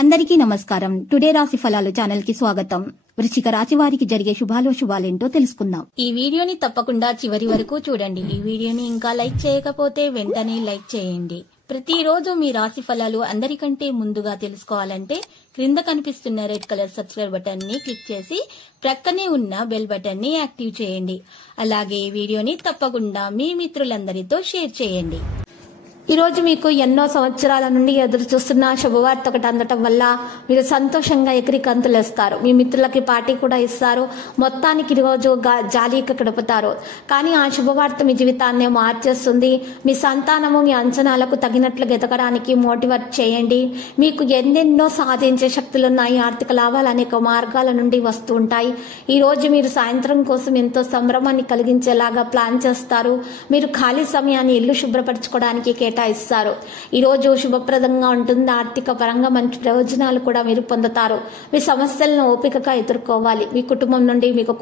అందరికీ నమస్కారం. టుడే రాశి ఫలాలు ఛానల్ కి స్వాగతం. వృశ్చిక రాశి వారికి జరిగే శుభాలేంటో తెలుసుకుందాం. ఈ వీడియోని తప్పకుండా చివరి వరకు చూడండి. ఈ వీడియోని ఇంకా లైక్ చేయకపోతే వెంటనే లైక్ చేయండి. ప్రతిరోజు మీ రాశి ఫలాలు అందరికంటే ముందుగా తెలుసుకోవాలంటే క్రింద కనిపిస్తున్న రెడ్ కలర్ సబ్స్క్రైబ్ బటన్ ని క్లిక్ చేసి ప్రక్కనే ఉన్న బెల్ బటన్ ని యాక్టివ్ చేయండి. అలాగే ఈ వీడియోని తప్పకుండా మీ మిత్రులందరితో షేర్ చేయండి. ఈ రోజు మీకు ఎన్నో సంవత్సరాల నుండి ఎదురు చూస్తున్న శుభవార్త ఒకటి అందటం వల్ల మీరు సంతోషంగా ఎగిరి కంతులేస్తారు. మీ మిత్రులకి పార్టీ కూడా ఇస్తారు. మొత్తానికి ఈరోజు జాలీగా గడుపుతారు. కానీ ఆ శుభవార్త మీ జీవితాన్నే మార్చేస్తుంది. మీ సంతానము మీ అంచనాలకు తగినట్లుగా ఎదగడానికి మోటివేట్ చేయండి. మీకు ఎన్నెన్నో సాధించే శక్తులు ఉన్నాయి. ఆర్థిక లాభాలు అనేక మార్గాల నుండి వస్తూ ఉంటాయి. ఈ రోజు మీరు సాయంత్రం కోసం ఎంతో సంభ్రమాన్ని కలిగించేలాగా ప్లాన్ చేస్తారు. మీరు ఖాళీ సమయాన్ని ఇల్లు శుభ్రపరచుకోవడానికి కేటాయిస్తారు. ఈ రోజు శుభప్రదంగా ఉంటుంది. ఆర్థిక పరంగా మంచి ప్రయోజనాలు కూడా మీరు పొందుతారు. మీ సమస్యలను ఓపికగా ఎదుర్కోవాలి. మీ కుటుంబం నుండి మీకు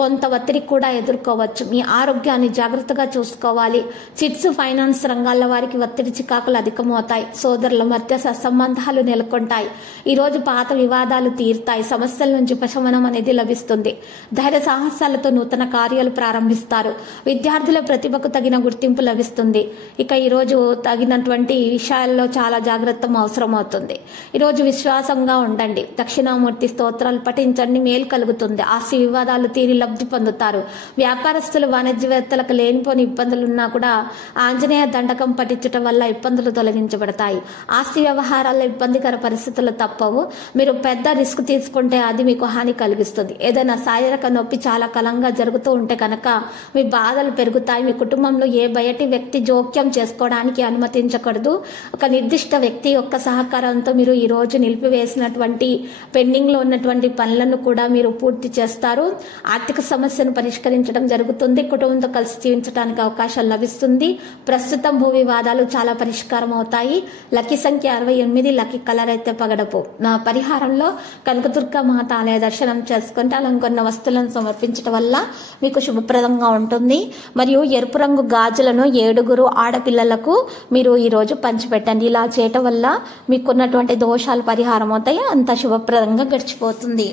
కొంత ఒత్తిడి కూడా ఎదుర్కోవచ్చు. మీ ఆరోగ్యాన్ని జాగ్రత్తగా చూసుకోవాలి. చిట్స్ ఫైనాన్స్ రంగాల వారికి ఒత్తిడి చికాకులు అధికమవుతాయి. సోదరుల మధ్య సత్సంబంధాలు నెలకొంటాయి. ఈ రోజు పాత వివాదాలు తీరుతాయి. సమస్యల నుంచి ఉపశమనం అనేది లభిస్తుంది. ధైర్య సాహసాలతో నూతన కార్యాలు ప్రారంభిస్తారు. విద్యార్థుల ప్రతిభకు తగిన గుర్తింపు లభిస్తుంది. ఇక ఈ రోజు తగినటువంటి విషయాల్లో చాలా జాగ్రత్త అవసరం అవుతుంది. ఈరోజు విశ్వాసంగా ఉండండి. దక్షిణామూర్తి స్తోత్రాలు పఠించండి. మేలు కలుగుతుంది. ఆస్తి వివాదాలు తీరి లబ్ధి పొందుతారు. వ్యాపారస్తులు వాణిజ్యవేత్తలకు లేనిపోని ఇబ్బందులున్నా కూడా ఆంజనేయ దండకం పఠించడం వల్ల ఇబ్బందులు తొలగించబడతాయి. ఆస్తి వ్యవహారాల్లో ఇబ్బందికర పరిస్థితులు తప్పవు. మీరు పెద్ద రిస్క్ తీసుకుంటే అది మీకు హాని కలిగిస్తుంది. ఏదైనా శారీరక నొప్పి చాలా కాలంగా జరుగుతూ ఉంటే కనుక మీ బాధలు పెరుగుతాయి. మీ కుటుంబంలో ఏ బయటి వ్యక్తి జోక్యం చేసుకోవడానికి అనుమతించకూడదు. ఒక నిర్దిష్ట వ్యక్తి యొక్క సహకారంతో మీరు ఈ రోజు నిలిపివేసినటువంటి పెండింగ్ లో ఉన్నటువంటి పనులను కూడా మీరు పూర్తి చేస్తారు. ఆర్థిక సమస్యను పరిష్కరించడం జరుగుతుంది. కుటుంబంతో కలిసి జీవించడానికి అవకాశం లభిస్తుంది. ప్రస్తుతం భూ వివాదాలు చాలా పరిష్కారం అవుతాయి. లక్కీ సంఖ్య 68. లక్కీ కలర్ అయితే పగడపు. నా పరిహారంలో కనకదుర్గ మాత ఆలయ దర్శనం చేసుకుంటే అలంకొన్న వస్తువులను సమర్పించడం వల్ల మీకు శుభప్రదంగా ఉంటుంది. మరియు ఎరుపు రంగు గాజులను 7 ఆడపిల్లలకు మీరు ఈ రోజు పంచిపెట్టండి. ఇలా చేయటం వల్ల మీకున్నటువంటి దోషాలు పరిహారం అవుతాయి. అంత శుభప్రదంగా గడిచిపోతుంది.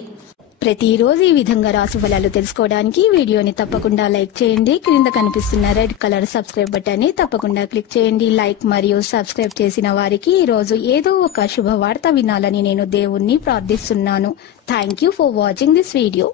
ప్రతిరోజు ఈ విధంగా రాశి ఫలాలు తెలుసుకోవడానికి వీడియోని తప్పకుండా లైక్ చేయండి. క్రింద కనిపిస్తున్న రెడ్ కలర్ సబ్స్క్రైబ్ బటన్ ని తప్పకుండా క్లిక్ చేయండి. లైక్ మరియు సబ్స్క్రైబ్ చేసిన వారికి ఈ రోజు ఏదో ఒక శుభవార్త వినాలని నేను దేవుణ్ణి ప్రార్థిస్తున్నాను. Thank you for watching this video.